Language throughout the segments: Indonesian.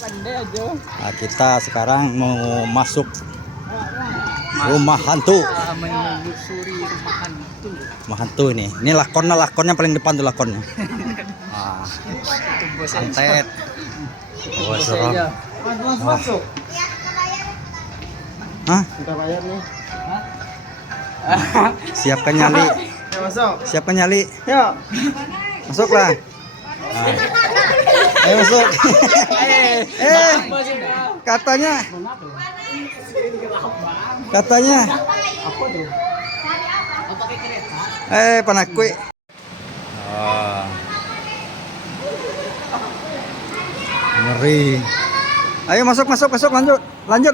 Nah, kita sekarang mau masuk rumah hantu. Menyusuri rumah hantu. Rumah hantu ini. Ini lakonnya paling depan tuh lakonnya. Ah, santet. Oh, serem. Masuk. Hah? Kita bayar nih. Siapkan nyali. Ya masuk. Siapkan nyali. Yuk. Masuklah. Nah. Ayo masuk. Katanya. Panakui. Oh. Ngeri. Ayo masuk, lanjut. Lanjut.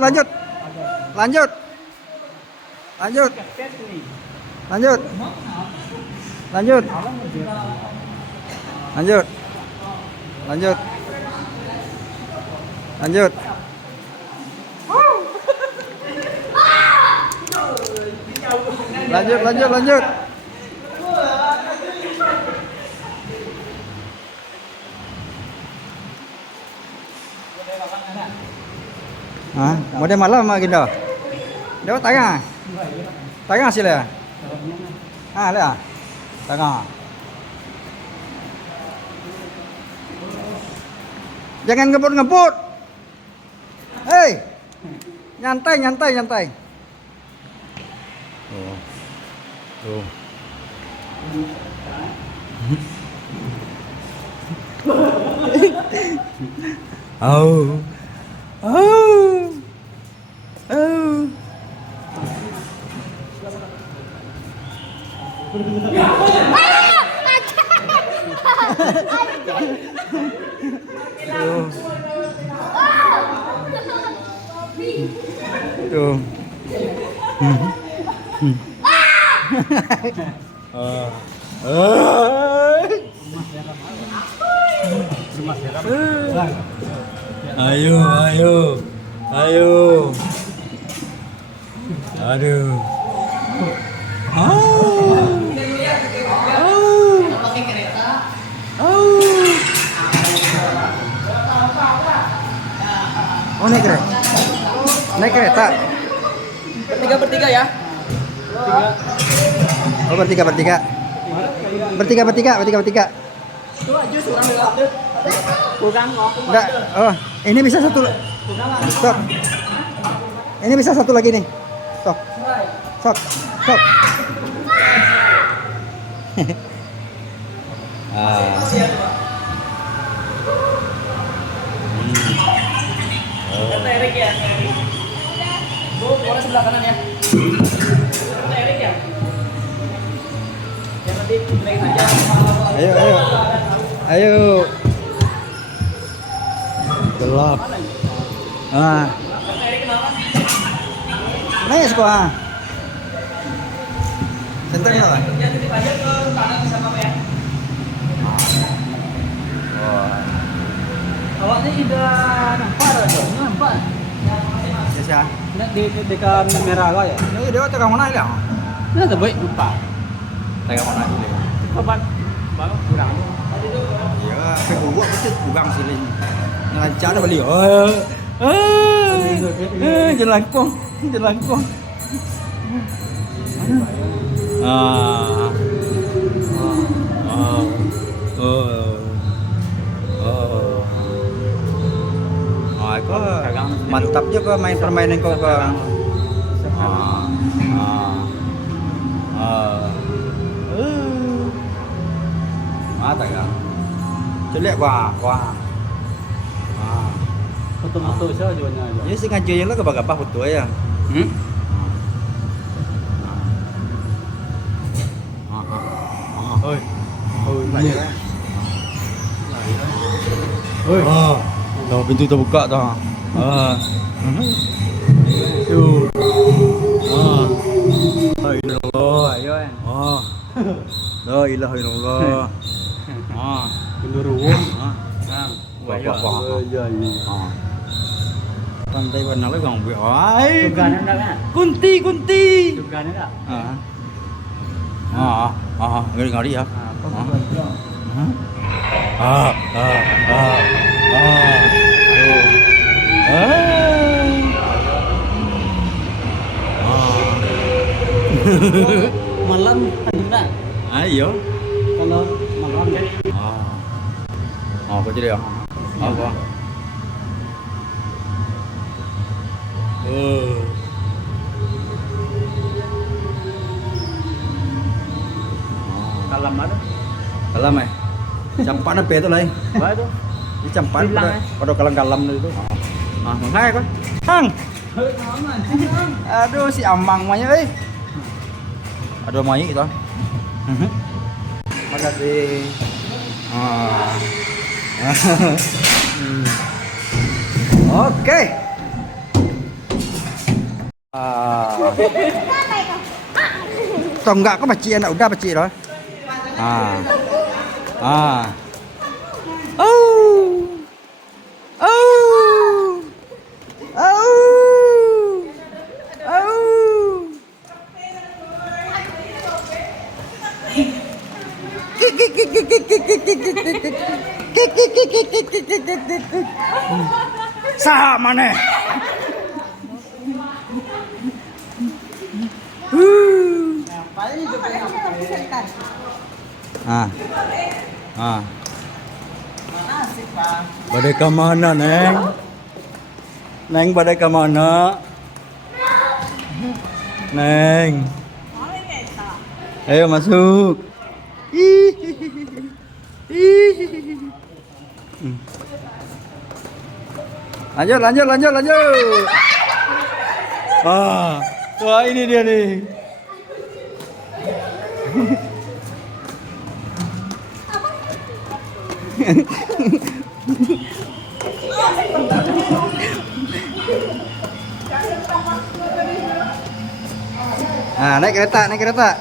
Hah? Model malam mah gitu. Dia tayang. Tayang hasilnya. Ah, lihat. Tayang. Jangan ngebut. Hei. Nyantai. Tuh. Oh. Tuh. Ayo. Aduh. Oh, naik kereta. Bertiga ya. Oh, bertiga. Enggak. Oh, ini bisa satu. Stop. Ini bisa satu lagi nih. Stop. Erik ya. Boleh sebelah kanan ya. Erik ya. Yang nanti break aja. Ayo. Gelap. Erik kenapa? Naik sekolah. Senternya apa? Ya titip aja ke kanan sama apa ya? Awaknya udah nampak. Biasa. Di dekat merah lah ya. Ini dia tegang mana ya? Nah, terbaik lupa. Tegang mana sih? Kapan? Baru kurang. Iya, kayak gua pasti kurang sih ini. Lancar beli. Jelangkung. Kok mantap juga main permainan kau ke. Mata kan. Jelek wah. Foto-foto saya jualnya aja. Ini sih ngaji yang lo kebagapah foto ya. Tuh pintu terbuka tuh. La ilaha illallah. Genderuwo. Pantai warna lagi bang, ay. Tuganan dah kan? Kunti. Tuganan dah. Ngeri ya. Tuh. Malam enggak. Ayo. Kalau malam kan. Kau jadi ya? Apa? Kalam ada. Kalam campak na peto lah. Ba itu? Ini campak Bilang, pada kalam itu. Makanya kan. Hang. Aduh si Amang mah euy. Aduh mai itu. Makasih. Oke. Tonggak kok baci anak udah baci rồi. Sah mana? Badai ke mana, Neng? Neng badai ke mana? Neng. Ayo masuk. Lanjut. Wah ini dia nih. Naik kereta.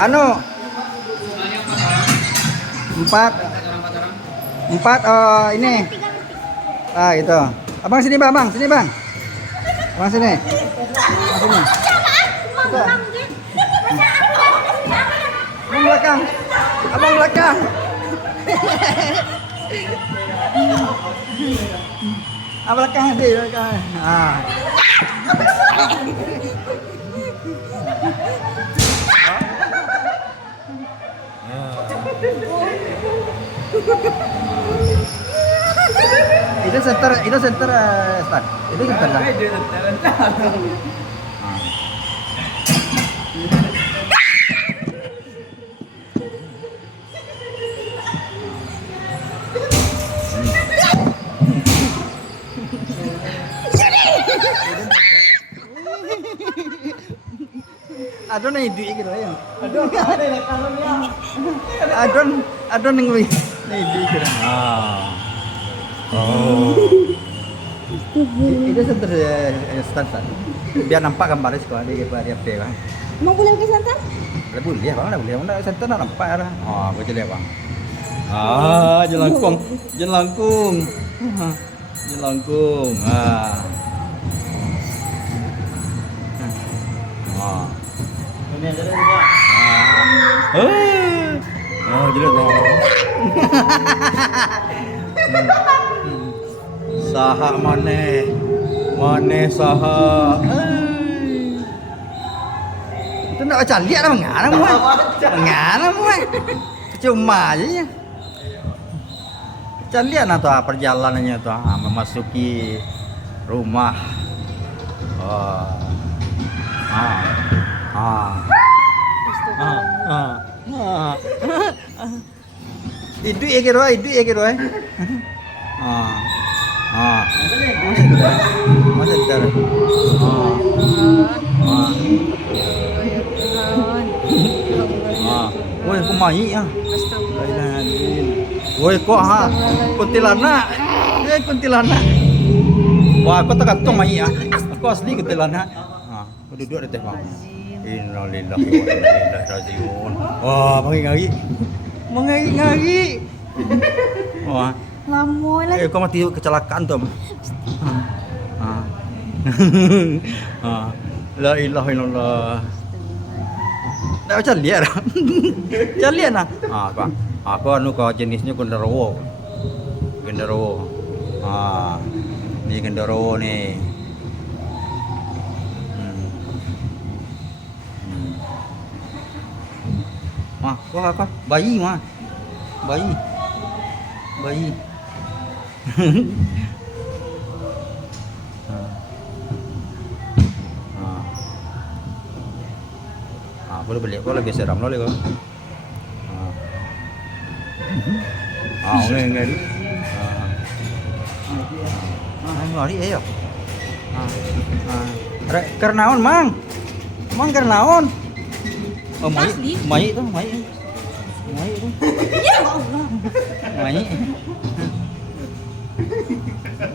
Anu 4 ini. Gitu. Abang sini bang, sini. Abang sini. Abang belakang. Belakang dia. Itu center Stan. Itu center lah. Adon na hindi gitu ya. Adon ning wi. Na hindi gitu. Itu center Stan. Biar nampak gambarnya sekolah di FT bang. Mau boleh ke center? Boleh bang, center nampak lah. Aku jadi bang. Jelangkung. Ini aja deh juga. Jelas dong. Saha mane saha. Itu nak baca lihat lah mengana mu. Cuma aja ya. Baca lihat tuh perjalanannya tuh memasuki rumah. Itu ya kira. Masih ntar. Woi, kok mai ya? Woi, kok kuntilanak. Kuntilanak. Wah, kok tergantung mai ya? Aku asli kuntilanak. Duduk di teh bang. Innalillahi wa inna ilaihi rajiun. Wah, mengi-ngagi. Wah. Lama lah. Kau mati kecelakaan tuh. La ilaha illallah. Dah macam lihat. Jangan lihat nah. Aku anu kau jenisnya genderuwo. Ini genderuwo nih. Aku bayi mah. Bayi. Boleh beli, boleh lebih seram loh kok. Ngeri. Ngeri ya. Kernaon mang? Mang kernaon? Oh mai itu. Ya Allah.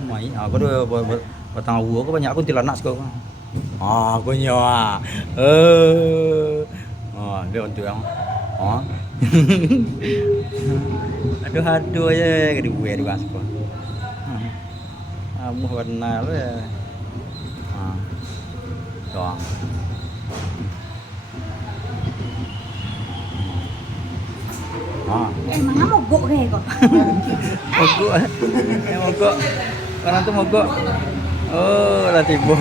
Mai. Aku udah batang uwo banyak kuntilanak sekarang. Aku nyawa. Dia untuk yang. Aduh aja gede gue di masuk. Kamu warna lu ya. Doang. Mana mogok kayak kok. Mogok. Orang tuh mogok. Oh, lah tiba.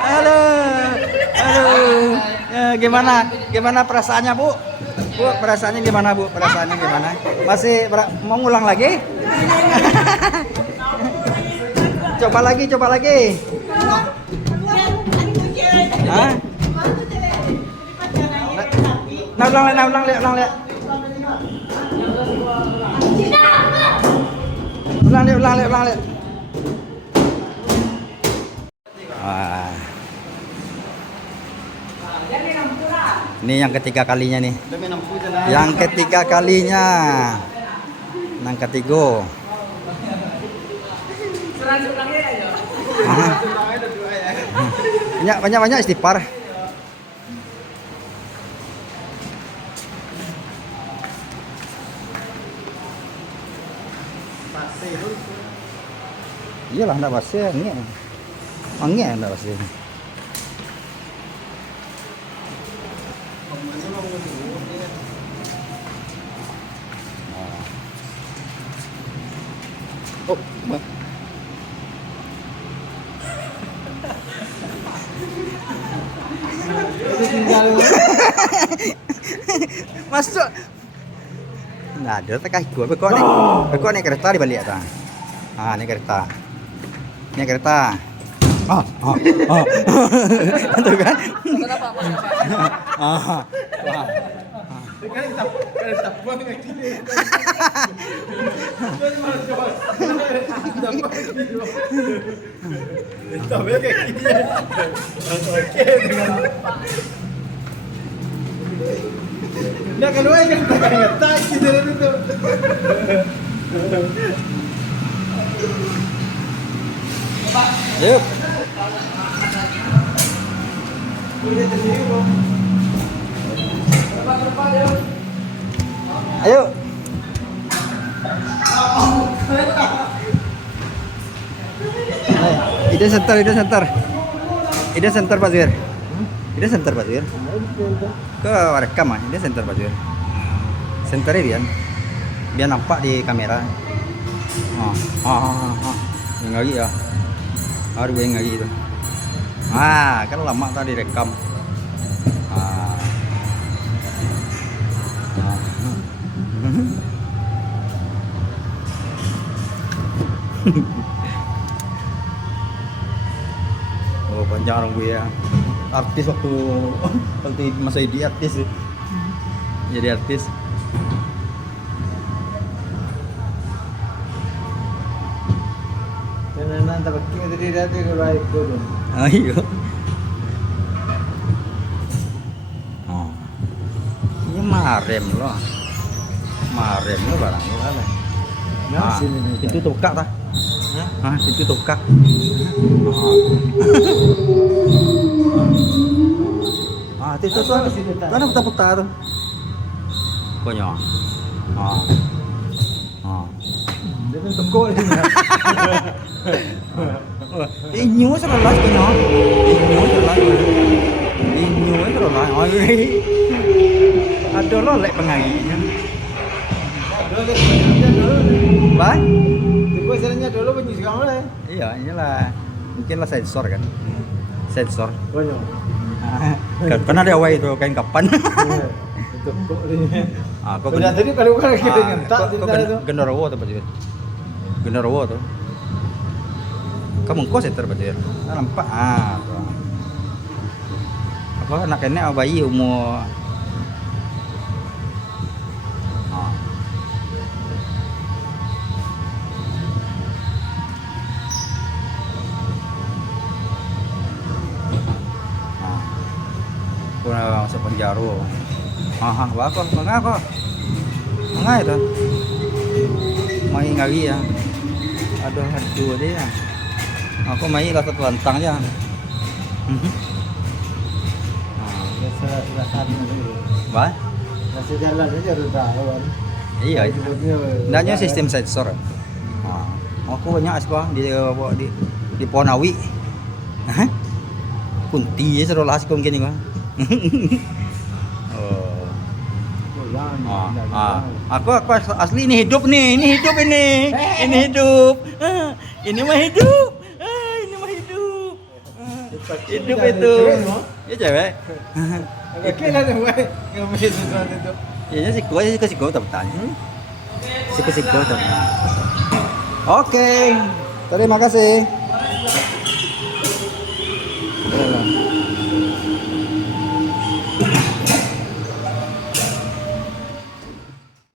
Halo. Gimana perasaannya, Bu? Bu, perasaannya gimana, Bu? Masih mau ngulang lagi? Coba lagi. Hah? Nah, ulang lihat. Ulang lihat. Ini yang ketiga kalinya nih. Yang ketiga kalinya. Nang ketiga. Banyak istighfar. Iyalah enggak basi, angin enggak basi. Oh, masuk. Nah, ada tak kaki gua. Bekok nih kereta di balik atas. Ini kereta. Itu kan? Nah, kalau yang kata gitu itu. Yuk. Ayo. Ide center Pak Zuir. Ke rekam ah, ide center Pak Zuir. Centernya biar nampak di kamera. Yang lagi ya. Harus yang lagi itu. Kan lama tadi rekam. Oh, panjang orang gue ya. Artis waktu masa di artis. Jadi artis. Nanti pakai tadi nanti baik dulu. Ayo. Ini marem loh barang lo kan. Itu tukak tah. Itu tukak. Itu tuh ada putar-putar. Konyol. Dia kan tengkok ini. Inyo sa lalas ko no. Inyo sa lalas. Ada lo lek pengaginya. Bye. Tunggu sebenarnya dulu bunyi sekarang lah. Iya, inilah mungkin lah sensor kan. Sensor. Konyol. Kan pernah ada awal itu kain kapan. Kok ini. Ah, kok Udah tadi kalau bukan kita ngentak di sana tuh. Genderuwo tuh Pak Jir. Genderuwo tuh. Kamu kos ya terbatir. Nampak tuh. Apa anak nenek bayi umur Kuna masuk penjara. Bakal, mengapa? Mengai itu. Mai ngari ya. Aduh dia. Aku mai lah terlantang aja. Rasa Ba? rasa jalan aja udah tahu kan. Iya. Sebutnya, Ndanya sistem sensor. Aku banyak sekolah di Ponawi. Hah? Kunti ya serolah sekolah gini kan. Aku asli ini hidup nih, ini hidup ini hidup, ini mah hidup, ini mah hidup, hidup itu, ya cewek, Oke lah deh, ngomongin sesuatu itu. ya si gua tak bertanya, si gua tak bertanya. Oke, terima kasih.